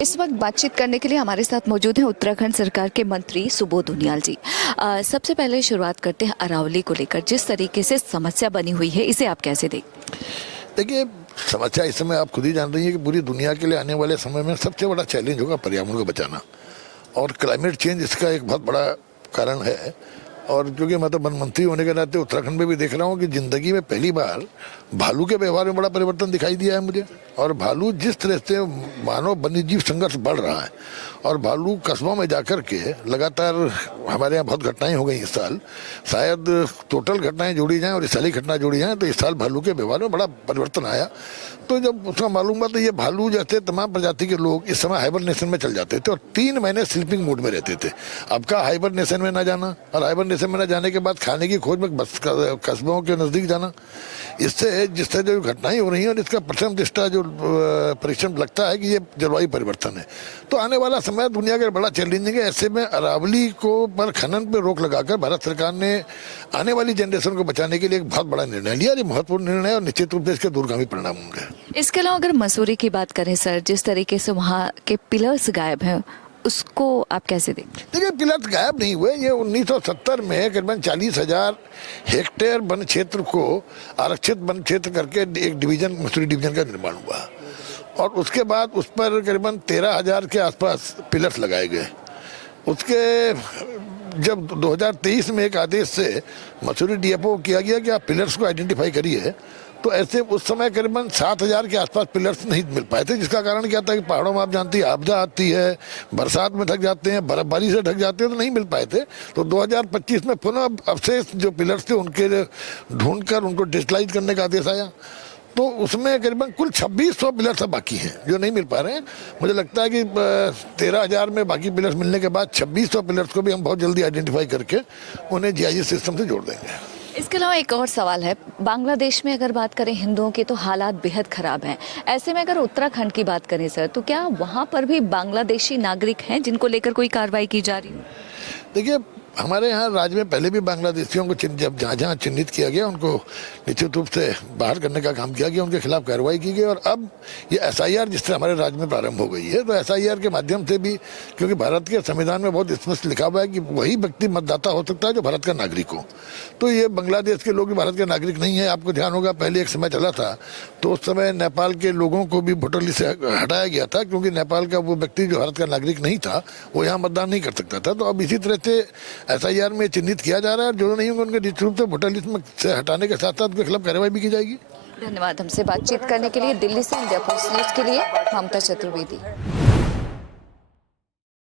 इस वक्त बातचीत करने के लिए हमारे साथ मौजूद हैं उत्तराखंड सरकार के मंत्री सुबोध उनियाल जी। सबसे पहले शुरुआत करते हैं अरावली को लेकर, जिस तरीके से समस्या बनी हुई है इसे आप कैसे देखते हैं? देखिए, समस्या इस समय आप खुद ही जान रही हैं कि पूरी दुनिया के लिए आने वाले समय में सबसे बड़ा चैलेंज होगा पर्यावरण को बचाना, और क्लाइमेट चेंज इसका एक बहुत बड़ा कारण है। और क्योंकि मैं तो वन मंत्री होने के नाते उत्तराखंड में भी देख रहा हूँ कि ज़िंदगी में पहली बार भालू के व्यवहार में बड़ा परिवर्तन दिखाई दिया है मुझे। और भालू जिस तरह से मानव वन्यजीव संघर्ष बढ़ रहा है, और भालू कस्बों में जाकर के लगातार, हमारे यहाँ बहुत घटनाएं हो गई इस साल, शायद टोटल घटनाएं जोड़ी जाएं और इस साल ही घटना जोड़ी जाएं तो इस साल भालू के व्यवहार में बड़ा परिवर्तन आया। तो जब उसका मालूम हुआ तो ये भालू जैसे तमाम प्रजाति के लोग इस समय हाइबरनेशन में चल जाते थे और 3 महीने स्लीपिंग मोड में रहते थे। अब का हाइबरनेशन में ना जाना, और हाइबरनेशन में ना जाने के बाद खाने की खोज में बस कस्बों के नज़दीक जाना, इससे जिससे जो घटनाएं हो रही हैं, और इसका प्रथम दृष्टा जो परीक्षण लगता है कि ये जलवायु परिवर्तन है। तो आने वाला समय दुनिया का बड़ा चैलेंजिंग है। ऐसे में अरावली को पर खनन पर रोक लगाकर भारत सरकार ने आने वाली जनरेशन को बचाने के लिए एक बहुत बड़ा निर्णय लिया। ये महत्वपूर्ण निर्णय है और निश्चित रूप से इसके दूरगामी परिणाम होंगे। इसके अलावा अगर मसूरी की बात करें सर, जिस तरीके से वहाँ के पिलर्स गायब हैं, उसको आप कैसे देखते हैं? देखिए, पिलर्स गायब नहीं हुए। ये 1970 में करीबन 40,000 हेक्टेयर वन क्षेत्र को आरक्षित वन क्षेत्र करके एक डिवीजन, मसूरी डिवीजन का निर्माण हुआ, और उसके बाद उस पर करीबन 13,000 के आसपास पिलर्स लगाए गए। उसके जब 2023 में एक आदेश से मसूरी डीएफओ किया गया कि आप पिलर्स को आइडेंटिफाई करिए, तो ऐसे उस समय करीबन 7,000 के आसपास पिलर्स नहीं मिल पाए थे। जिसका कारण क्या था कि पहाड़ों में आप जानती है आपदा आती है, बरसात में ढक जाते हैं, बर्फबारी से ढक जाते हैं, तो नहीं मिल पाए थे। तो 2025 में पुनः अवशेष जो पिलर्स थे उनके ढूंढकर उनको डिजिटलाइज करने का आदेश आया। तो उसमें करीबन कुल 2600 पिलर्स अब बाकी हैं जो नहीं मिल पा रहे हैं। मुझे लगता है कि 13,000 में बाकी पिलर्स मिलने के बाद 2600 पिलर्स को भी हम बहुत जल्दी आइडेंटिफाई करके उन्हें जीआईएस सिस्टम से जोड़ देंगे। इसके अलावा एक और सवाल है, बांग्लादेश में अगर बात करें हिंदुओं की तो हालात बेहद खराब हैं। ऐसे में अगर उत्तराखंड की बात करें सर, तो क्या वहाँ पर भी बांग्लादेशी नागरिक हैं जिनको लेकर कोई कार्रवाई की जा रही है? देखिए, हमारे यहाँ राज्य में पहले भी बांग्लादेशियों को जब जहाँ जहाँ चिन्हित किया गया उनको निश्चित रूप से बाहर करने का काम किया गया, उनके खिलाफ कार्रवाई की गई। और अब ये एसआईआर जिस तरह हमारे राज्य में प्रारंभ हो गई है, तो एसआईआर के माध्यम से भी, क्योंकि भारत के संविधान में बहुत स्पष्ट लिखा हुआ है कि वही व्यक्ति मतदाता हो सकता है जो भारत का नागरिक हो। तो ये बांग्लादेश के लोग भारत के नागरिक नहीं है। आपको ध्यान होगा पहले एक समय चला था तो उस समय नेपाल के लोगों को भी वोटर लिस्ट से हटाया गया था, क्योंकि नेपाल का वो व्यक्ति जो भारत का नागरिक नहीं था वो यहाँ मतदान नहीं कर सकता था। तो अब इसी तरह से एसआईआर में चिन्हित किया जा रहा है, जो नहीं होंगे उनके निश्चित रूप से वोटर लिस्ट में से हटाने के साथ साथ उनके खिलाफ कार्रवाई भी की जाएगी। धन्यवाद हमसे बातचीत करने के लिए। दिल्ली से इंडिया पोस्ट न्यूज़ के लिए ममता चतुर्वेदी।